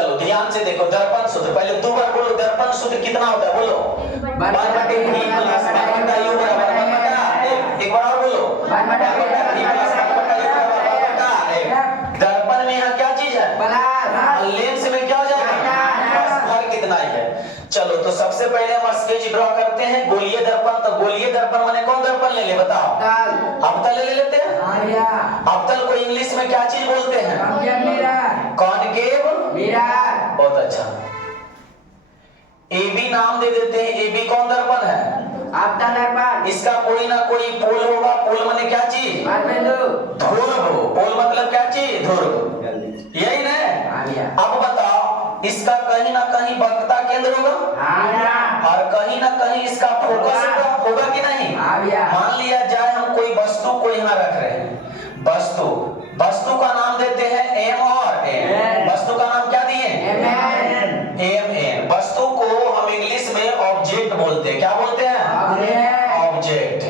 चलो ध्यान से देखो दर्पण सूत्र, पहले दो बार बोलो दर्पण सूत्र कितना होता है, बोलो 1/v प्लस 1/u बराबर 1/1। एक बार और बोलो 1/v प्लस 1/u बराबर 1/1। दर्पण में यहाँ क्या चीज है, लेंस में क्या हो जाएगा, बस फर्क इतना ही है। चलो तो सबसे पहले हम स्केच ड्रॉ करते हैं गोलीय दर्पण। तो गोलीय दर्पण माने कौन दर्पण ले ले बताओ, अवतल ले लेते हैं। अवतल को इंग्लिश में क्या चीज बोलते हैं, कॉनकेव मिरर। बहुत अच्छा, एबी नाम दे देते हैं। एबी कौन दर्पण है, अवतल दर्पण। इसका कोई ना कोई पोल होगा, पोल माने क्या चीज, ध्रुव। पोल मतलब क्या चीज, ध्रुव, यही ना। अब बताओ इसका कहीं ना कहीं वक्रता केंद्र होगा और कहीं ना कहीं इसका फोकस होगा कि नहीं। मान लिया जाए हम कोई वस्तु को यहाँ रख रहे हैं, वस्तु का नाम देते हैं एम और एन। वस्तु का नाम क्या दिए, एम एन। वस्तु को हम इंग्लिश में ऑब्जेक्ट बोलते हैं, क्या बोलते हैं, ऑब्जेक्ट।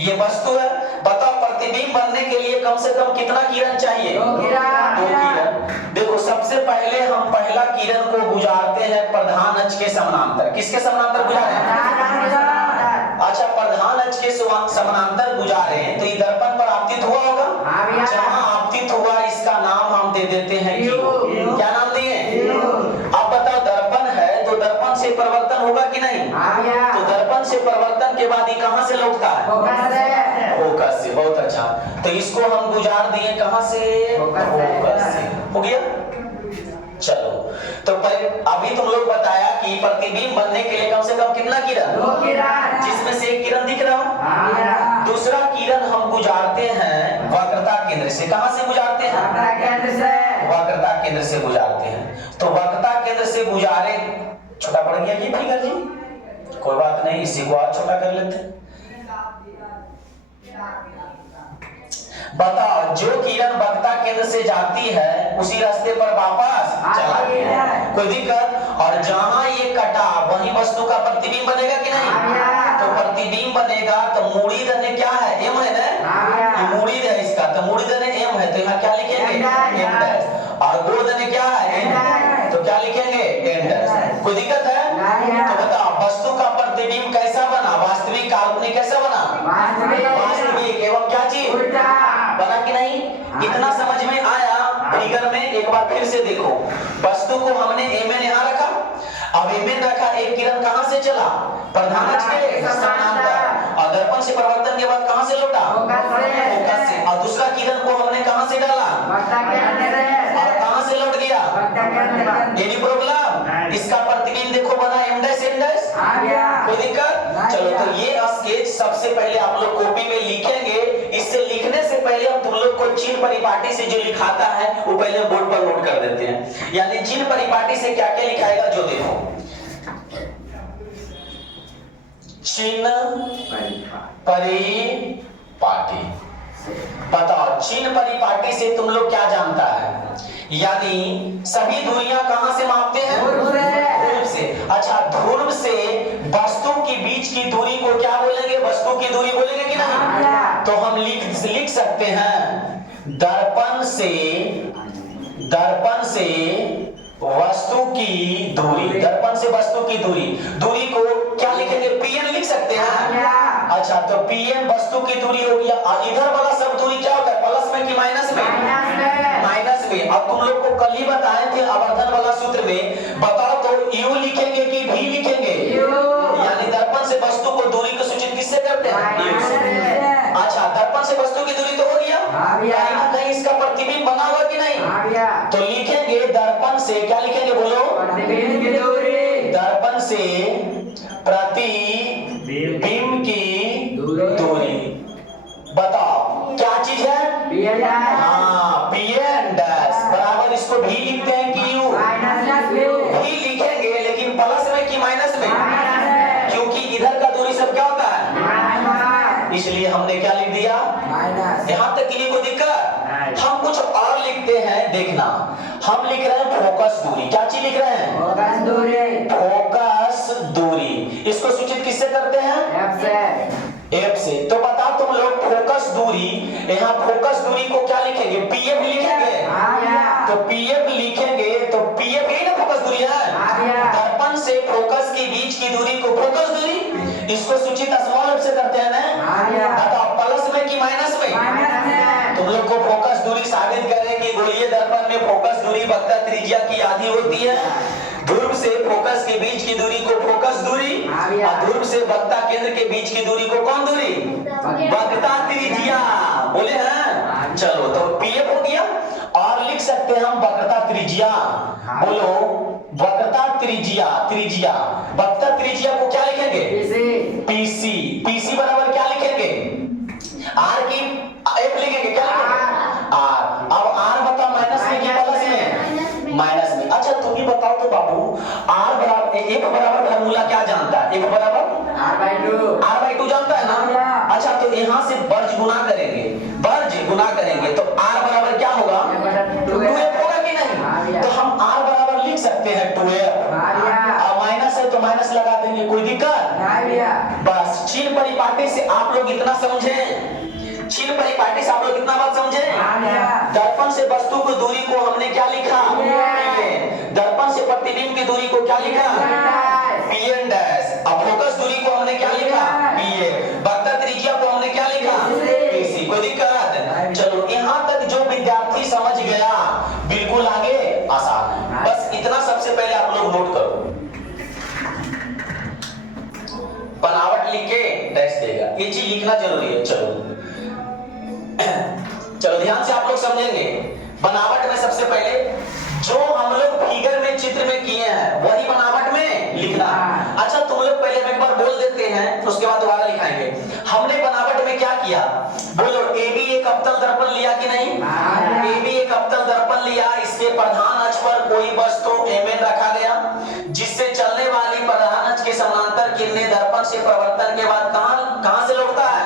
ये वस्तु है। बताओ प्रतिबिंब बनने के लिए कम से कम कितना किरण चाहिए, 2 किरण। देखो सबसे पहले हम पहला किरण को गुजारते हैं प्रधान अक्ष के समानांतर। किसके समानांतर गुजारे, अच्छा प्रधान अक्ष के समानांतर गुजारे तो ये दर्पण पर आपतित हुआ होगा। जहां आपतित हुआ इसका नाम हम दे देते हैं क्यू। क्या नाम दिए, अब बताओ दर्पण है तो दर्पण से परिवर्तन होगा कि नहीं। तो दर्पण से परिवर्तन के बाद ये कहां से लौटता है, फोकस से। बहुत अच्छा, तो इसको हम गुजार दिए कहां से, फोकस से। हो गया। चलो तो अभी तुम लोग बताया कि प्रतिबिंब बनने के लिए कम से कम कितना किरण, 2 किरण, जिसमें से एक किरण दिख रहा। दूसरा किरण हम गुजारते हैं वक्रता केंद्र से। कहां से गुजारते हैं, वक्रता केंद्र से गुजारते हैं। तो वक्रता केंद्र से गुजारे, छोटा पड़ गया ये फिगर जी, कोई बात नहीं, इसी को और छोटा कर लेते हैं। बताओ जो किरण वक्रता केंद्र से जाती है उसी रास्ते पर वापस चला गया, कोई दिक्कत। और जहां ये कटा वहीं वस्तु का प्रतिबिंब बनेगा कि नहीं। तो प्रतिबिंब बनेगा तो मूड़ी धन क्या है, एम है ना, ये मूड़ी है इसका, तो मूड़ी धन एम है तो यहाँ क्या लिखेंगे, एम डैश। और गोल धन क्या है, एन, तो क्या लिखेंगे, एन डैश। कोई दिक्कत है। तो बताओ वस्तु का प्रतिबिंब कैसा बना, वास्तविक काल्पनिक कैसा बना, वास्तविक एवं क्या चीज बना कि नहीं। इतना समझ में आया फिगर में। एक बार फिर से देखो, वस्तु को हमने एम एन यहाँ रखा, अब एम एन रखा, एक किरण कहां से चला, प्रधान अक्ष के समानांतर, और दर्पण से परिवर्तन के बाद कहां से लौटा, फोकस से। और दूसरा किरण को हमने कहां से डाला, और कहां से लौट गया, एनी प्रॉब्लम। इसका प्रतिबिंब देखो बना एम डैश एन डैश, कोई दिक्कत। चलो तो ये स्केच सबसे पहले आप लोग कॉपी में लिखेंगे। इससे लिखने से पहले हम तुम लोग को चिन्ह परिपाटी से जो लिखाता है वो पहले बोर्ड पर नोट कर देते हैं। यानी चिन्ह परिपाटी से क्या क्या लिखाएगा जो देखो, चिन्ह परिपाटी। बताओ चिन्ह परिपाटी से तुम लोग क्या जानता है, यानी सभी दूरियां कहां से मापते हैं, ध्रुव से। अच्छा ध्रुव से वस्तु के बीच की दूरी को क्या बोलेंगे, वस्तु की दूरी बोलेंगे कि नहीं। तो हम लिख सकते हैं दर्पण से वस्तु की दूरी, दर्पण से वस्तु की दूरी को क्या लिखेंगे, पीएन लिख सकते हैं। अच्छा तो पीएन वस्तु की दूरी हो गया। इधर वाला सब दूरी क्या होता है, प्लस में कि माइनस में, माइनस में। अब तुम लोग को कल ही बताए थे आवर्धन वाला सूत्र में, बताओ तो यू लिखेंगे कि भी लिखेंगे, यानी दर्पण से वस्तु को दूरी को सूचित किससे करते हैं, अच्छा दर्पण से वस्तु की दूरी तो हो गया, कहीं ना कहीं इसका प्रतिबिंब बना हुआ कि नहीं। तो लिखेंगे दर्पण से, क्या लिखेंगे बोलो, दर्पण से प्रतिबिंब की दूरी। बताओ क्या चीज है, हाँ पीएन डैश बराबर, इसको भी लिखते हैं कि यू, भी लिखेंगे लेकिन प्लस में कि माइनस में, क्योंकि इधर का दूरी सब क्या होता है, इसलिए हमने क्या लिख दिया, यहाँ तक के लिए कोई दिक्कत। हम कुछ और लिखते हैं, देखना हम लिख रहे हैं फोकस दूरी। क्या चीज लिख रहे हैं, फोकस दूरी। इसको सूचित किससे करते हैं, एफ से। तो बता तुम लोग फोकस दूरी, यहाँ फोकस दूरी को क्या लिखेंगे, पीएफ लिखेंगे। तो पीएफ लिखेंगे इसको सूचित स्मॉल एफ से करते हैं ना। तो प्लस में कि माइनस में? तुम लोग को फोकस दूरी साबित करें कि गोलीय दर्पण में फोकस दूरी वक्र त्रिज्या की आधी होती है। ध्रुव से फोकस के बीच की दूरी को फोकस दूरी, और ध्रुव से वक्ता केंद्र के बीच की दूरी को कौन दूरी? वक्ता त्रिज्या। बोले हैं? चलो तो पीएफ हो गया। और लिख सकते हैं हम वक्रता त्रिज्या। बोलो वक्रता त्रिज्या। त्रिज्या वक्ता त्रिज्या को क्या लिखेंगे? पीसी। पीसी बराबर क्या लिखेंगे? आर की एफ लिखेंगे। क्या लिखेंगे? आर। अब आर बता माइनस में कि प्लस में? माइनस में। अच्छा तुम ही बताओ तो बाबू, आर बराबर एफ बराबर फार्मूला क्या जानता है? एफ बराबर r/2 जानता है ना? अच्छा तो यहाँ से वर्ज गुना करेंगे, वर्ज गुना करेंगे तो r बराबर क्या होगा? 2f होगा कि नहीं? तो हम r बराबर लिख सकते हैं 2f। अब माइनस है तो माइनस लगा देंगे, कोई दिक्कत? बस चिन्ह परिपाटी से आप लोग इतना समझे। चिन्ह परिपाटी से आप लोग इतना बात समझे। दर्पण से वस्तु की दूरी को हमने क्या लिखा? दर्पण से प्रतिबिंब की दूरी को क्या लिखा? pn dash. अब फोकस दूरी को हमने क्या लिखा? pa। वक्र त्रिज्या को हमने क्या लिखा? pc। कोई दिक्कत? चलो यहाँ तक जो विद्यार्थी समझ गया बिल्कुल आगे आसान है। बस इतना सबसे पहले आप लोग नोट करो। बनावट लिख के डैश देगा, ये चीज लिखना जरूरी है। चलो ध्यान से आप लोग समझेंगे। बनावट में सबसे पहले जो हम लोग फिगर में चित्र में किए हैं वही बनावट में लिखना है। अच्छा तुम लोग पहले एक बार बोल देते हैं, उसके बाद दोबारा लिखाएंगे। हमने बनावट में क्या किया? बोलो AB एक अवतल दर्पण लिया कि नहीं? AB एक अवतल दर्पण लिया। इसके प्रधान अक्ष पर कोई वस्तु MN रखा गया, जिससे चलने वाली प्रधान अक्ष के समानांतर किरणें दर्पण से परावर्तन के बाद कहां से लौटता है?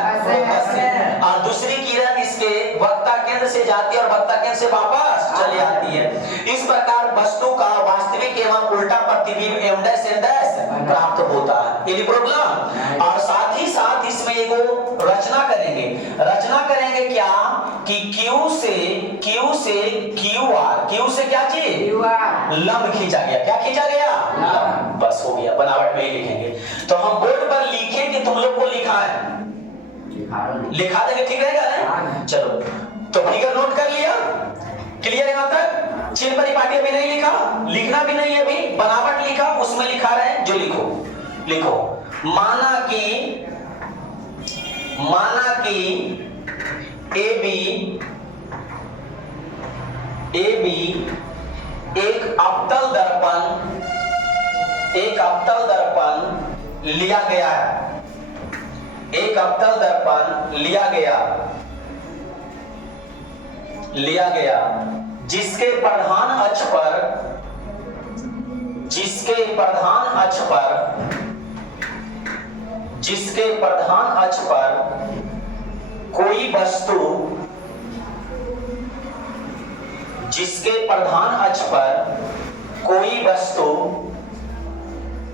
और दूसरी किरण इसके वक्ता केंद्र से जाती है और वक्ता केंद्र से वापस चली आती है। इस प्रकार वस्तु का वास्तविक एवं उल्टा प्रतिबिंब M डैश N डैश प्राप्त होता है। ये प्रॉब्लम। और साथ ही साथ इसमें एगो रचना करेंगे। रचना करेंगे क्या कि Q से QR से क्या चीज? लंब खींचा गया। क्या खींचा गया? लंब। बस हो गया। बनावट में ही लिखेंगे। तो हम बोर्ड पर लिखे कि तुम लोग को लिखा है, लिखा देंगे, ठीक रहेगा ना? चलो तो फिगर नोट कर लिया, क्लियर है यहां तक? चिन्ह परिपाटी अभी नहीं लिखा, लिखना भी नहीं है अभी। बनावट लिखा, उसमें लिखा रहे जो लिखो। माना कि AB एक अवतल दर्पण लिया गया है। एक अवतल दर्पण लिया गया जिसके प्रधान अक्ष पर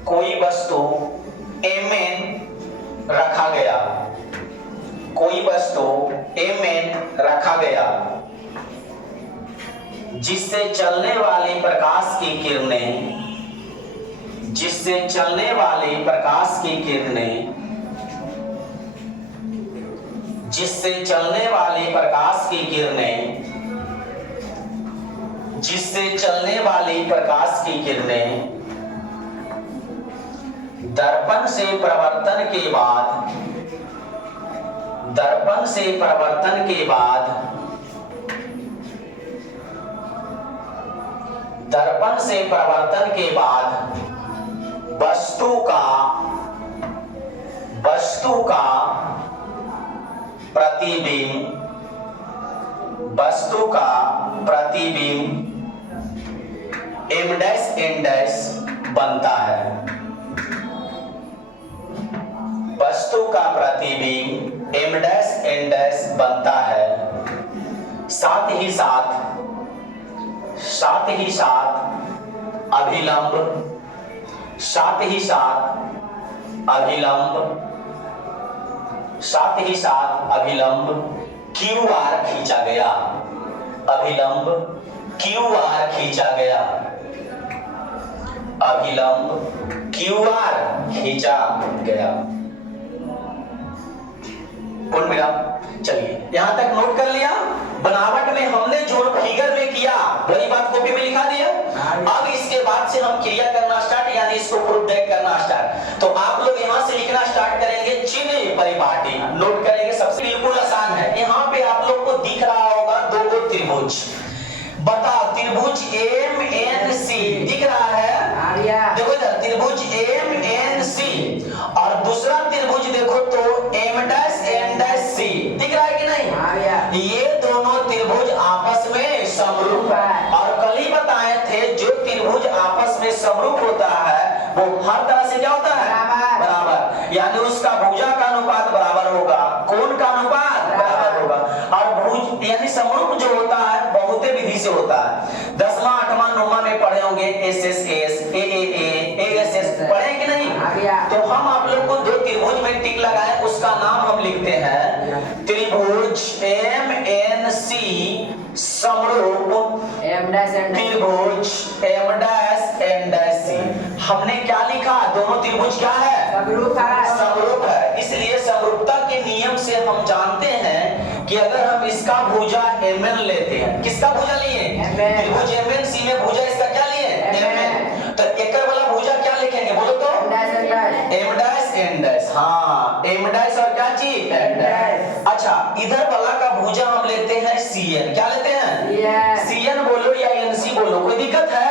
कोई वस्तु Mn रखा गया। कोई वस्तु Mn रखा गया जिससे चलने वाली प्रकाश की किरणें दर्पण से प्रवर्तन के बाद वस्तु का प्रतिबिंब M डैश N डैश बनता है। वस्तु का प्रतिबिंब M डैश N डैश बनता है। साथ ही साथ अभिलंब QR खींचा गया। अभिलंब QR खींचा गया। जाएगा। चलिए यहाँ तक नोट कर लिया। बनावट में हमने जो फिगर में किया वही बात कॉपी में लिखा दिया। अब इसके बाद से हम क्रिया करना स्टार्ट, यानी इसको प्रूफ करना स्टार्ट। तो आप लोग यहाँ से लिखना स्टार्ट करेंगे चिन्ह परिपाटी, नोट करेंगे। सबसे बिल्कुल आसान है। यहाँ पे आप लोग को दिख रहा होगा दो त्रिभुज। बताओ त्रिभुज MNC दिख रहा है? देखो इधर त्रिभुज MNC और दूसरा त्रिभुज देखो तो M'-N'-C दिख रहा है कि नहीं? ये दोनों त्रिभुज आपस में समरूप है। और कल ही बताए थे जो त्रिभुज आपस में समरूप होता है वो हर तरह से क्या होता है? बराबर। यानी उसका भुजा का अनुपात बराबर होगा, कोण का अनुपात बराबर होगा। और भुज यानी समरूप जो होता है बहुते विधि से होता है। 10वां 8वां 9वां में पढ़े होंगे SSS, AAA, ASS पढ़े कि नहीं? तो हम आप लोग को दो त्रिभुज में टिक लगाए, उसका नाम हम लिखते हैं त्रिभुज MNC समरूप त्रिभुज M'-N'-C। हमने क्या लिखा? दोनों त्रिभुज क्या है? समरूप है। इसलिए समरूपता के नियम से हम जानते हैं कि अगर हम इसका भुजा MN लेते हैं, किसका भुजा लिए? त्रिभुज MNC में भुजा इसका क्या लिए? MN। तो एकर वाला भुजा क्या लिखेंगे बोलो तो? M'-N'। हाँ M' और क्या चीज? N'। अच्छा इधर वाला का भुजा हम लेते हैं CN। क्या लेते हैं? CN बोलो या NC बोलो, कोई दिक्कत है?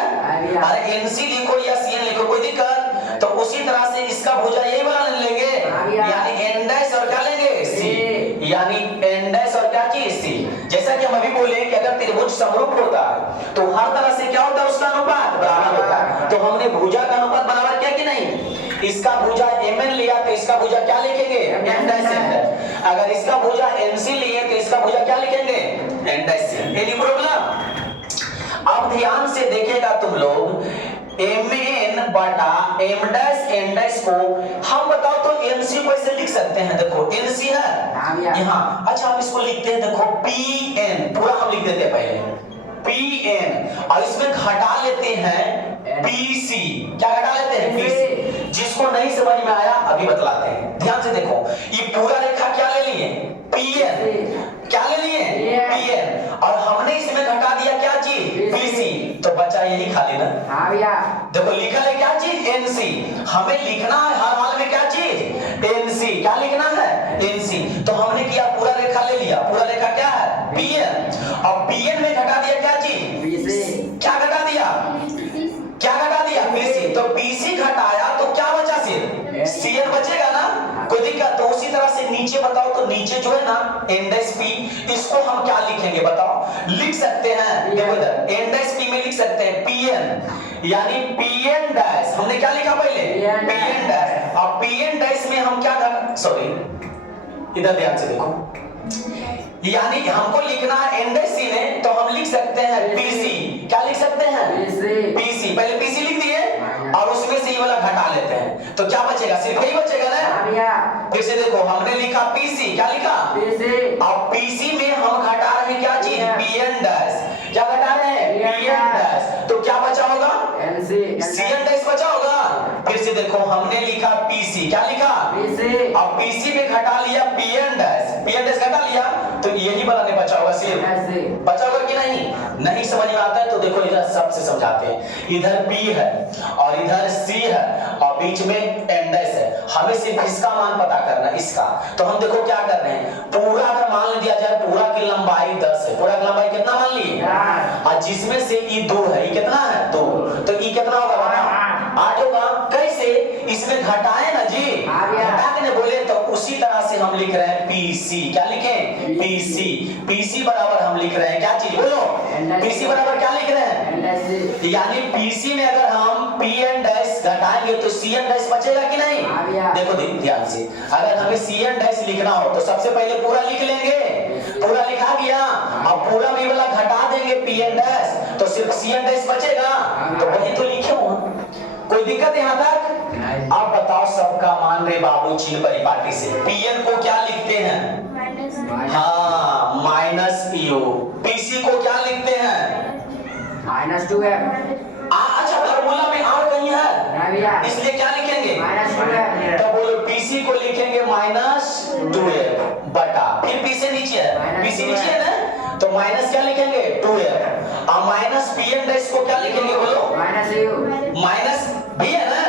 अरे NC लिखो या CN लिखो, कोई दिक्कत? तो उसी तरह से इसका भुजा यही वाला लेंगे, यानी N' और क्या लेंगे? C। यानी N' और क्या चीज? C। जैसा कि हम अभी बोले कि अगर त्रिभुज समरूप होता है तो हर तरह से क्या होता है? उसका अनुपात बराबर होता है। तो हमने भुजा का अनुपात बराबर किया कि नहीं? इसका भुजा MN लिया तो इसका भुजा क्या लिखेंगे? M'-N'। अगर इसका भुजा NC लिए तो इसका भुजा क्या लिखेंगे? N'-C। Any problem? अब ध्यान से देखेगा तुम लोग, MN बटा M'-N' को हम बताओ तो NC को ऐसे लिख सकते हैं। देखो NC है यहाँ। अच्छा हम इसको लिखते हैं, देखो PN पूरा हम लिख देते हैं पहले PN और इसमें घटा लेते हैं PC। क्या घटा लेते हैं? PC। जिसको नहीं समझ में आया अभी बतलाते हैं, ध्यान से देखो। ये पूरा रेखा क्या ले लिए? PN। क्या ले लिए? PN। और हमने इसमें घटा दिया क्या चीज? PC। तो बचा यही खाली ना? देखो लिखा है क्या चीज? NC। हमें लिखना है हर हाल में क्या चीज? NC। क्या लिखना है? NC। तो हमने किया पूरा रेखा ले लिया। पूरा रेखा क्या है? PN। और PN में घटा दिया क्या चीज? क्या घटा दिया? क्या घटा दिया? PC। तो PC घटाया तो क्या बचा? सिर्फ CN बचेगा ना? कोई दिक्कत? तो उसी तरह से नीचे बताओ तो नीचे जो है ना N'-P, इसको हम क्या लिखेंगे बताओ? लिख सकते हैं देखो इधर N'-P में लिख सकते हैं PN, यानी PN'। हमने क्या लिखा पहले? PN'। और PN' में हम क्या कर, सॉरी इधर ध्यान से देखो, यानी हमको लिखना है N'-C में तो हम लिख सकते हैं PC। क्या लिख सकते हैं? PC। पहले PC लिख दिए और उसमें से ये वाला घटा लेते हैं तो क्या बचेगा? सिर्फ यही बचेगा ना? फिर से देखो हमने लिखा PC। क्या लिखा? और PC में हम घटा रहे हैं क्या चीज? PN'। क्या घटा रहे हैं? PN'। तो क्या बचा होगा? CN' बचा होगा। फिर से देखो हमने लिखा PC। क्या लिखा? और PC में घटा लिया PN'। घटा लिया तो यही वाला नहीं बचा होगा, सिर्फ बचा होगा कि नहीं? नहीं समझ में आता है तो देखो इधर सबसे समझाते हैं। इधर P है और इधर C है और बीच में N' है। हमें सिर्फ इसका मान पता करना, इसका। तो हम देखो क्या कर रहे हैं, पूरा अगर मान लिया जाए पूरा की लंबाई 10 है। पूरा की लंबाई कितना मान लिए? और जिसमें से ये 2 है, ये कितना है? 2। तो ये कितना होगा बताओ? 8 होगा। कैसे? इसमें घटाए ना जी, घटा के बोले तो उसी तरह से हम लिख रहे हैं PC। क्या लिखें? PC। PC बराबर हम लिख रहे हैं क्या चीज बोलो? PC बराबर क्या लिख रहे हैं? यानी PC में अगर हम PN' घटाएंगे तो CN' बचेगा कि नहीं? देखो ध्यान से, अगर हमें CN' लिखना हो तो सबसे पहले पूरा लिख लेंगे। पूरा लिखा गया, अब पूरा में वाला घटा देंगे PN' तो सिर्फ CN' बचेगा। तो वही तो लिखे हो, कोई दिक्कत यहाँ तक? अब बताओ सबका मान रहे बाबू चिन्ह परिपाटी से PN को क्या लिखते हैं? हाँ -U। PC को क्या लिखते हैं? -2m। अच्छा फार्मूला में R कहीं है इसलिए क्या लिखेंगे? तो बोलो PC को लिखेंगे 2f बटा फिर p से नीचे है, p से नीचे है ना, तो माइनस क्या लिखेंगे 2f और माइनस pn डैश को क्या लिखेंगे बोलो, माइनस भी है ना,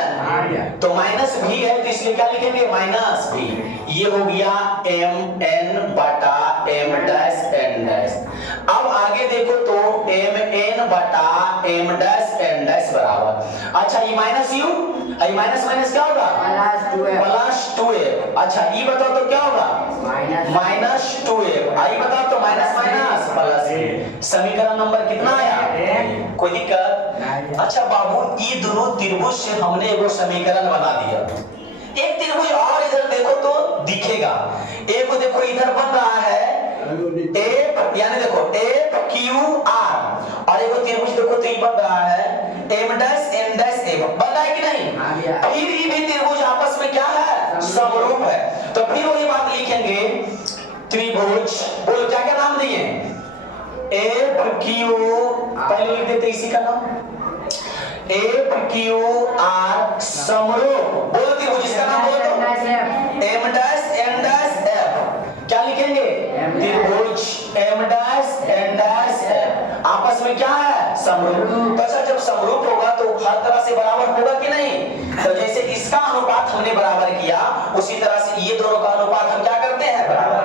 तो माइनस भी है तो इसलिए क्या लिखेंगे माइनस भी। ये हो गया m n बटा m डैश n डैश। अब आगे देखो तो m n बटा m डैश n डैश बराबर, अच्छा ये माइनस यू, ये माइनस माइनस क्या होगा प्लस 2f। अच्छा ये बताओ तो क्या होगा माइनस 2f, आई बताओ तो माइनस माइनस प्लस। समीकरण नंबर कितना आया, कोई दिक्कत? अच्छा बाबू ये दोनों त्रिभुज से हमने एगो समीकरण बना दिया, एक त्रिभुज और इधर देखो तो दिखेगा, एक को देखो इधर बन रहा है एफ, यानी देखो एफ क्यू आर, और एक त्रिभुज देखो तो ये बन रहा है M dash N dash F, बन रहा है कि नहीं? फिर ये भी त्रिभुज आपस में क्या है समरूप है, तो फिर वही बात लिखेंगे त्रिभुज, बोलो क्या क्या नाम दिए, एफ क्यू, पहले लिख देते इसी का नाम एफ क्यू आर समरूप, बोलो त्रिभुज इसका नाम बोलो तो M dash N dash F, क्या लिखेंगे त्रिभुज M dash N dash F, आपस में क्या है समरूप। तो अच्छा जब समरूप होगा तो हर तरह से बराबर होगा कि नहीं, तो जैसे इसका अनुपात हमने बराबर किया उसी तरह से ये दोनों का अनुपात हम क्या करते हैं बराबर।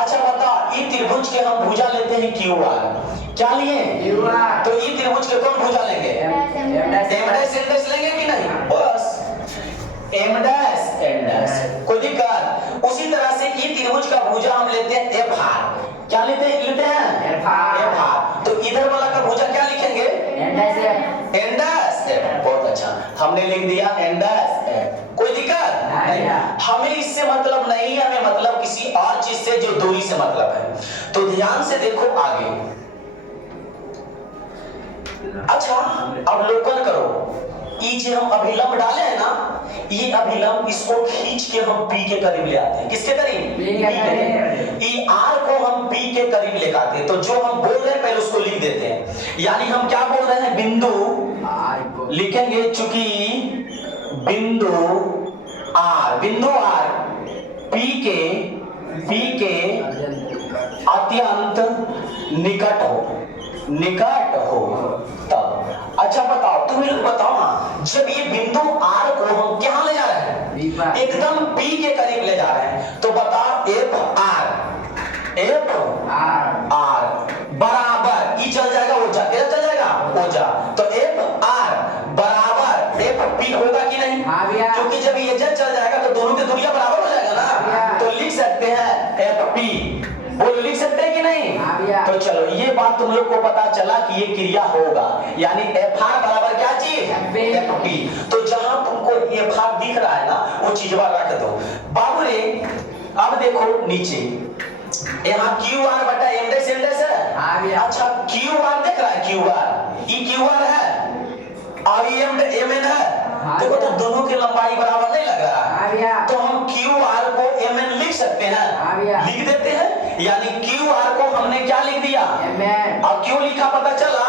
अच्छा बताओ ये त्रिभुज के हम भुजा लेते हैं क्यू आर, क्या लिए तो ये त्रिभुज के कौन भुजा लेंगे एम डैश एन डैश लेंगे कि नहीं, बस एम डैश एन डैश, कोई दिक्कत? उसी तरह से ये त्रिभुज का भुजा हम लेते हैं एफ आर, क्या लेते हैं एफ आर, तो इधर वाला का भुजा क्या लिखेंगे एन डैश एफ, बहुत अच्छा हमने लिख दिया एन डैश एफ, कोई दिक्कत नहीं? हमें इससे मतलब नहीं, हमें मतलब किसी और चीज से जो दूरी से मतलब है, तो ध्यान से देखो आगे। अच्छा अवलोकन करो, ये जो हम अभिलंब डाले हैं ना, ये अभिलंब इसको खींच के हम P के करीब ले आते हैं, किसके करीब P के करीब, ये R को हम P के करीब ले आते हैं, तो जो हम बोल रहे हैं पहले उसको लिख देते हैं, यानी हम क्या बोल रहे हैं बिंदु लिखेंगे, चूंकि बिंदु R P के अत्यंत निकट हो तब। अच्छा बताओ तुम लोग बताओ ना, जब ये बिंदु R को हम क्या ले जा रहे हैं एकदम P के करीब ले जा रहे हैं, तो बताओ F R बराबर ई चल जाएगा वो जा, इधर चल जाएगा वो जा, तो F R बराबर F P होगा कि नहीं, क्योंकि जब ये इधर चल जाएगा तो दोनों की दूरियां बराबर हो जाएगा ना, तो लिख सकते हैं F P, बोलो लिख सकते हैं कि नहीं? तो चलो ये बात तुम लोग को पता चला कि ये क्रिया होगा, यानी एफ आर बराबर क्या चीज एफ पी, तो जहां तुमको एफ आर दिख रहा है ना वो चीज रख दो बाबू रे। अब देखो नीचे यहाँ क्यू आर बटा एम डैश एन डैश है, अच्छा क्यू आर देख रहा है, Q R E Q R है और एम एन है, देखो तो दोनों की लंबाई बराबर नहीं लग रहा है, तो हम क्यू आर को एम एन लिख सकते हैं, लिख देते हैं, यानी क्यू आर को हमने क्या लिख दिया और क्यों लिखा पता चला,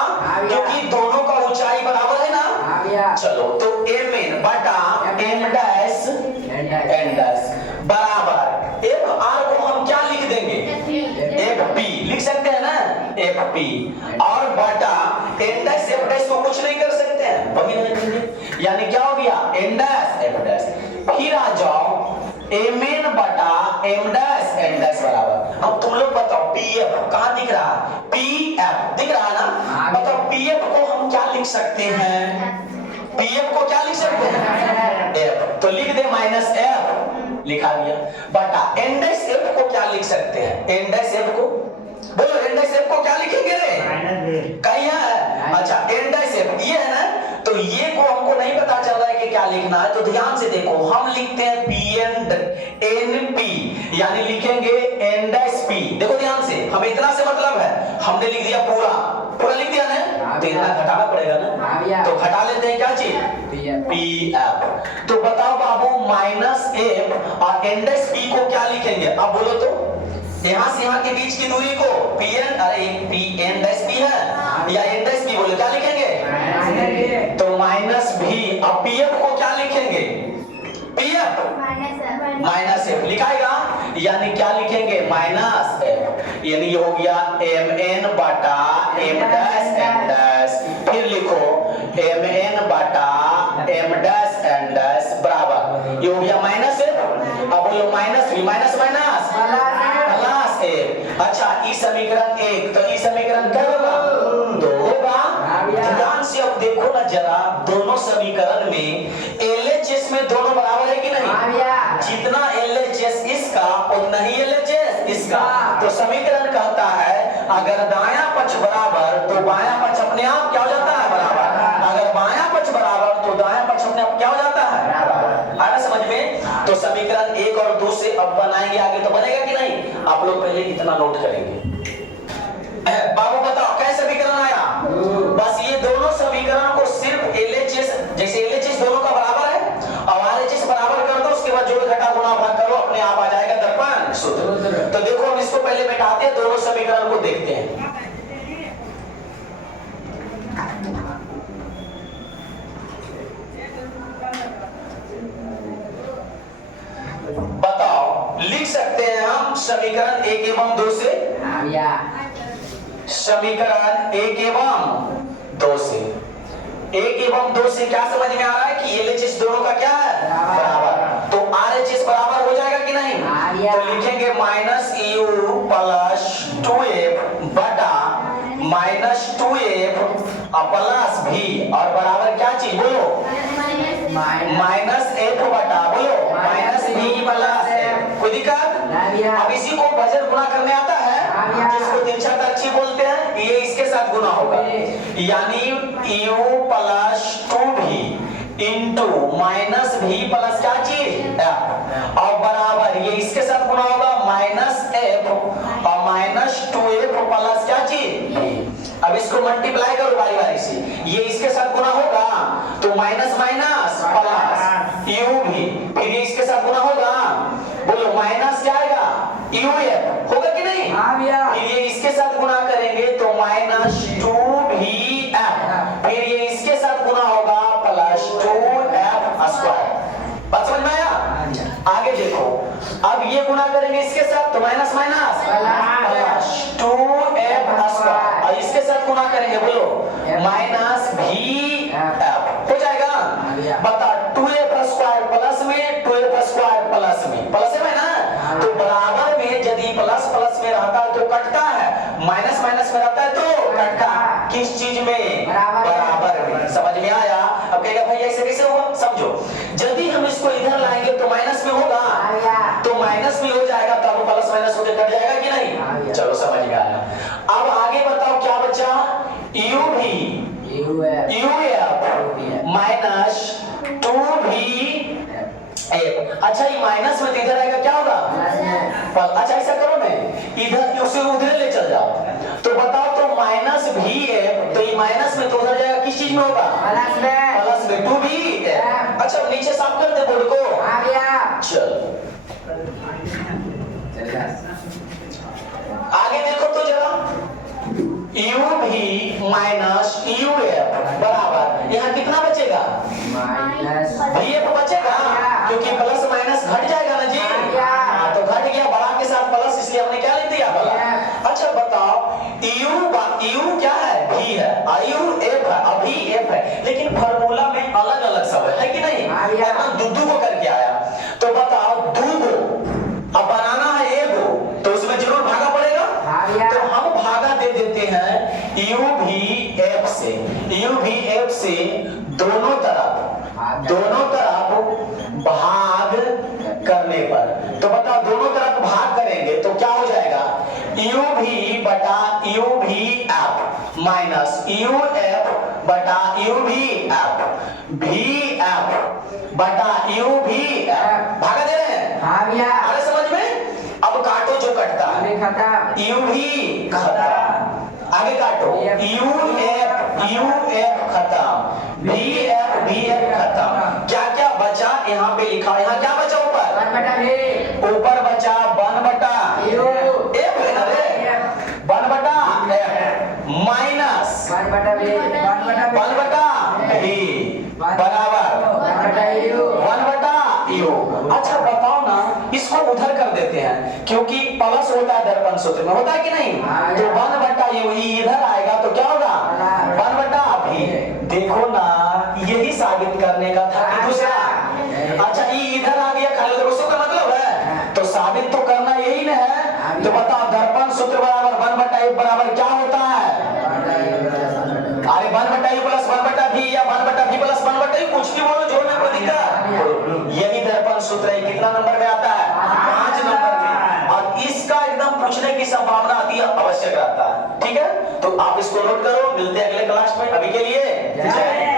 क्योंकि दोनों का ऊंचाई बराबर है ना। चलो तो एम एन बटा एम डैश एन डैश बराबर एफ आर को हम क्या लिख देंगे एफ पी, लिख सकते हैं ना एफ पी, और बटा एन डैश एफ डैश को कुछ नहीं कर सकते हैं, वही नहीं, यानी क्या हो गया एन डैश एफ डैश। फिर आ जाओ एम एन बटा एम डैश एन डैश बराबर, अब तुम लोग बताओ पी एफ कहाँ दिख रहा है, पी एफ दिख रहा है ना, बताओ पी एफ को हम क्या लिख सकते हैं, पी एफ को क्या लिख सकते हैं एफ, तो लिख दे माइनस एफ, लिखा दिया, बटा एन डैश एफ को क्या लिख सकते हैं, एन डैश एफ को बोलो, एन डैश एफ को क्या लिखेंगे रे कहीं है, अच्छा एन डैश एफ ये है ना, तो ये को हमको नहीं पता चल रहा है कि क्या लिखना है, तो ध्यान से देखो हम लिखते हैं पी एन पी, यानी लिखेंगे एन डैश पी, देखो ध्यान से हमें इतना से मतलब है, हमने लिख दिया पूरा लिख दिया ना, तो इतना घटाना पड़ेगा ना, तो घटा लेते हैं क्या चीज पी एफ, तो बताओ बाबू माइनस एफ और एन डैश पी को क्या लिखेंगे, अब बोलो तो यहाँ से यहाँ के बीच की दूरी को पी एन, अरे पी एन डैश पी है या एन डैश पी बोलो क्या लिखेंगे, तो माइनस भी, अब पी एफ को क्या लिखेंगे पी एफ माइनस एफ लिखाएगा, यानी क्या लिखेंगे माइनस एफ, यानी ये हो गया एम एन बटा एम डैश एन डैश, फिर लिखो एम एन बटा एम डैश एन डैश बराबर ये हो गया माइनस एफ। अब बोलो माइनस भी माइनस माइनस प्लस एफ। अच्छा ई समीकरण एक, तो ई समीकरण क्या होगा दो होगा। ध्यान से अब देखो ना जरा, दोनों समीकरण में एलएचएस में दोनों बराबर है कि नहीं? जितना एलएचएस इसका उतना ही एलएचएस इसका। तो समीकरण कहता है अगर दायां पक्ष बराबर तो बायां पक्ष अपने आप क्या हो जाता है बराबर, अगर बायां पक्ष बराबर तो दायां पक्ष अपने आप क्या हो जाता है बराबर। आया समझ में? तो समीकरण एक और दो से अब बनाएंगे आगे, तो बनेगा कि नहीं? आप लोग पहले इतना नोट करेंगे। बाबू बताओ कैसे समीकरण आया? बस ये दोनों समीकरण को सिर्फ एलएचएस, जैसे एलएचएस दोनों का बराबर है और आरएचएस बराबर कर दो, उसके बाद जोड़ घटा गुणा भाग करो, अपने आप आ जाएगा दर्पण सूत्र। तो देखो हम इसको पहले मिटाते हैं, दोनों समीकरण को देखते हैं। बताओ लिख सकते हैं हम समीकरण एक एवं दो से, समीकरण एक एवं दो से, एक एवं दो से क्या समझ में आ रहा है कि एलएचएस दोनों का क्या है बराबर, तो आरएचएस बराबर हो जाएगा कि नहीं? तो लिखेंगे माइनस यू प्लस 2f बटा माइनस 2f प्लस भी और बराबर क्या चीज बोलो माइनस एफ बटा बोलो माइनस बी प्लस एफ। कोई दिक्कत? अब इसी को वजन गुणा करने आता है जिसको तिरछा तरछी बोलते हैं, ये इसके साथ गुना होगा, यानी u plus 2v into minus v plus क्या चीज f और बराबर ये इसके साथ गुना होगा माइनस f और माइनस 2f प्लस क्या चीज। अब इसको मल्टीप्लाई करो बारी बारी से, ये इसके साथ गुना होगा तो माइनस माइनस प्लस u भी, फिर ये इसके साथ गुना होगा बोलो माइनस क्या आएगा uf होगा कि नहीं? फिर ये इसके साथ गुना करेंगे तो माइनस 2vf, फिर ये इसके साथ गुना होगा प्लस 2f स्क्वायर। बात समझ में आया? आगे देखो, अब ये गुना करेंगे इसके साथ तो minus minus plus 2f square और इसके साथ गुना करेंगे बोलो माइनस vf हो जाएगा। बता 2f स्क्वायर प्लस में 2f स्क्वायर प्लस में प्लस है ना, तो बराबर में यदि प्लस प्लस में रहता है तो कटता है, माइनस माइनस में रहता है तो कटता है। किस चीज में? बराबर में। समझ में आया? अब कहेगा भाई ऐसे कैसे होगा? समझो, यदि हम इसको इधर लाएंगे तो माइनस में होगा, तो माइनस में हो जाएगा तो अब प्लस माइनस होकर कट जाएगा कि नहीं? चलो समझ में आया। अब आगे बताओ क्या बचा? u भी uf माइनस 2v अच्छा ये माइनस में इधर आएगा क्या होगा? अच्छा ऐसा करो ना, इधर उसे उधर ले चल जाओ, तो बताओ तो माइनस भी है तो ये माइनस में तो उधर जाएगा किस चीज में होगा? प्लस में 2v। अच्छा नीचे साफ कर दे बोर्ड को। चल आगे देखो तो जरा, u भी माइनस uf बराबर यहाँ कितना बचेगा? vf बचेगा क्योंकि प्लस माइनस घट जाएगा ना जी। तो घट गया बड़ा के साथ प्लस, इसलिए हमने क्या लिख दिया बड़ा। अच्छा बताओ u क्या है? v है, u f है, अभी f है, लेकिन फार्मूला में अलग अलग सब है कि नहीं? दूधू को करके आया, तो बताओ दू को अब बनाना है एगो तो उसमें जरूर भागा पड़ेगा, तो हम भागा दे देते हैं u भी f से दोनों तरफ भाग करने पर, तो बताओ दोनों तरफ भाग करेंगे तो क्या हो जाएगा? u भी बटा u भी f माइनस uf बटा u भी f vf बटा u भी f। भागा दे रहे हैं? अरे समझ में? अब काटो जो कटता है, u भी खत्म, आगे काटो uf खत्म, vf खत्म, क्या क्या बचा यहाँ पे लिखा? यहाँ क्या बचा? ऊपर बचा 1 बटा f है ना रे, 1 बटा f माइनस 1 बटा v बराबर 1 बटा यो। अच्छा बताओ ना, इसको उधर कर देते हैं क्योंकि प्लस होता है दर्पण सूत्र में, होता है कि नहीं? तो 1/u इधर आएगा तो क्या होगा 1/v। देखो ना, यही साबित करने का था कि दूसरा। अच्छा ई इधर आ गया, खाली उधर सूत्र मतलब है, तो साबित तो करना यही ना है। तो बताओ दर्पण सूत्र बराबर 1/f बराबर क्या होता है? अरे 1/u प्लस 1/v या 1/v प्लस 1/u, कुछ भी बोलो, जोड़ने को दिक्कत। यही दर्पण सूत्र है। कितना नंबर में आता है? 5 नंबर में। और इसका एकदम पूछने की संभावना अति आवश्यक रहता है। ठीक है, तो आप इसको नोट करो। मिलते हैं अगले क्लास में। अभी के लिए जय।